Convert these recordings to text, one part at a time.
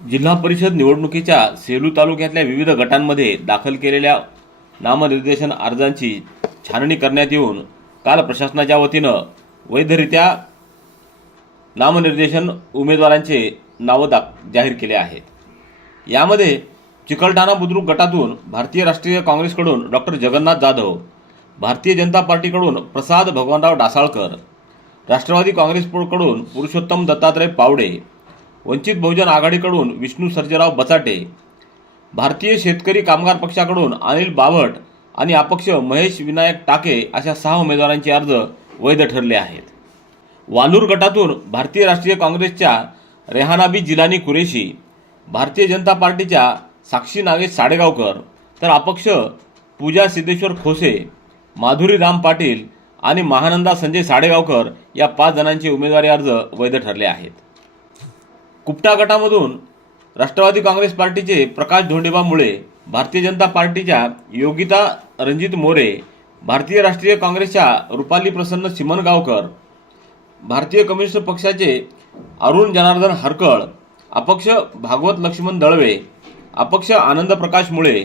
जिल्हा परिषद निवडणुकीच्या सेलू तालुक्यातल्या विविध गटांमध्ये दाखल केलेल्या नामनिर्देशन अर्जांची छाननी करण्यात येऊन काल प्रशासनाच्या वतीनं वैधरित्या नामनिर्देशन उमेदवारांचे नावं जाहीर केले आहेत। यामध्ये चिकलठाणा बुद्रुक गटातून भारतीय राष्ट्रीय काँग्रेसकडून डॉक्टर जगन्नाथ जाधव, भारतीय जनता पार्टीकडून प्रसाद भगवानराव डासाळकर, राष्ट्रवादी काँग्रेसकडून पुरुषोत्तम दत्तात्रय पावडे, वंचित बहुजन आघाडीकडून विष्णू सर्जेराव बचाटे, भारतीय शेतकरी कामगार पक्षाकडून अनिल बाभट आणि अपक्ष महेश विनायक टाके अशा 6 उमेदवारांचे अर्ज वैध ठरले आहेत। वालूर गटातून भारतीय राष्ट्रीय काँग्रेसच्या रेहानाबी जिलानी कुरेशी, भारतीय जनता पार्टीच्या साक्षी नागेश साडेगावकर तर अपक्ष पूजा सिद्धेश्वर खोसे, माधुरी राम पाटील आणि महानंदा संजय साडेगावकर या 5 जणांचे उमेदवारी अर्ज वैध ठरले आहेत। कुपटा गटामधून राष्ट्रवादी काँग्रेस पार्टीचे प्रकाश धोंडेबा मुळे, भारतीय जनता पार्टीच्या योगिता रणजित मोरे, भारतीय राष्ट्रीय काँग्रेसच्या रुपाली प्रसन्न सिमनगावकर, भारतीय कम्युनिस्ट पक्षाचे अरुण जनार्दन हरकळ, अपक्ष भागवत लक्ष्मण दळवे, अपक्ष आनंद प्रकाश मुळे,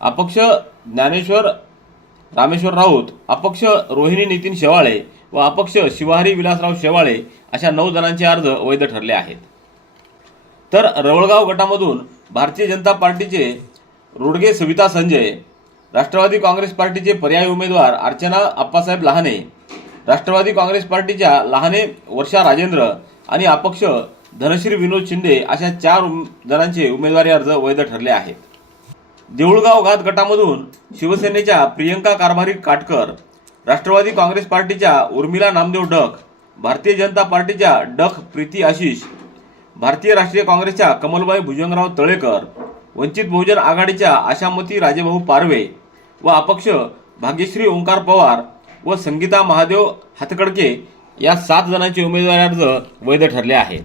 अपक्ष ज्ञानेश्वर रामेश्वर राऊत, अपक्ष रोहिणी नितीन शेवाळे व अपक्ष शिवाहरी विलासराव शेवाळे अशा 9 जणांचे अर्ज वैध ठरले आहेत। तर रवळगाव गटामधून भारतीय जनता पार्टीचे रोडगे सविता संजय, राष्ट्रवादी काँग्रेस पार्टीचे पर्यायी उमेदवार अर्चना अप्पासाहेब लहाने, राष्ट्रवादी काँग्रेस पार्टीच्या लहाने वर्षा राजेंद्र आणि अपक्ष धनश्री विनोद शिंदे अशा 4 जणांचे उमेदवारी अर्ज वैध ठरले आहेत। देऊळगाव घाट गटामधून शिवसेनेच्या प्रियंका कारभारी काटकर, राष्ट्रवादी काँग्रेस पार्टीच्या उर्मिला नामदेव डक, भारतीय जनता पार्टीच्या डक प्रीती आशिष, भारतीय राष्ट्रीय काँग्रेसच्या कमलबाई भुजंगराव तळेकर, वंचित बहुजन आघाडीच्या आशामती राजेभाऊ पारवे व अपक्ष भाग्यश्री ओंकार पवार व संगीता महादेव हातकडके या 7 जणांचे उमेदवारी अर्ज वैध ठरले आहेत।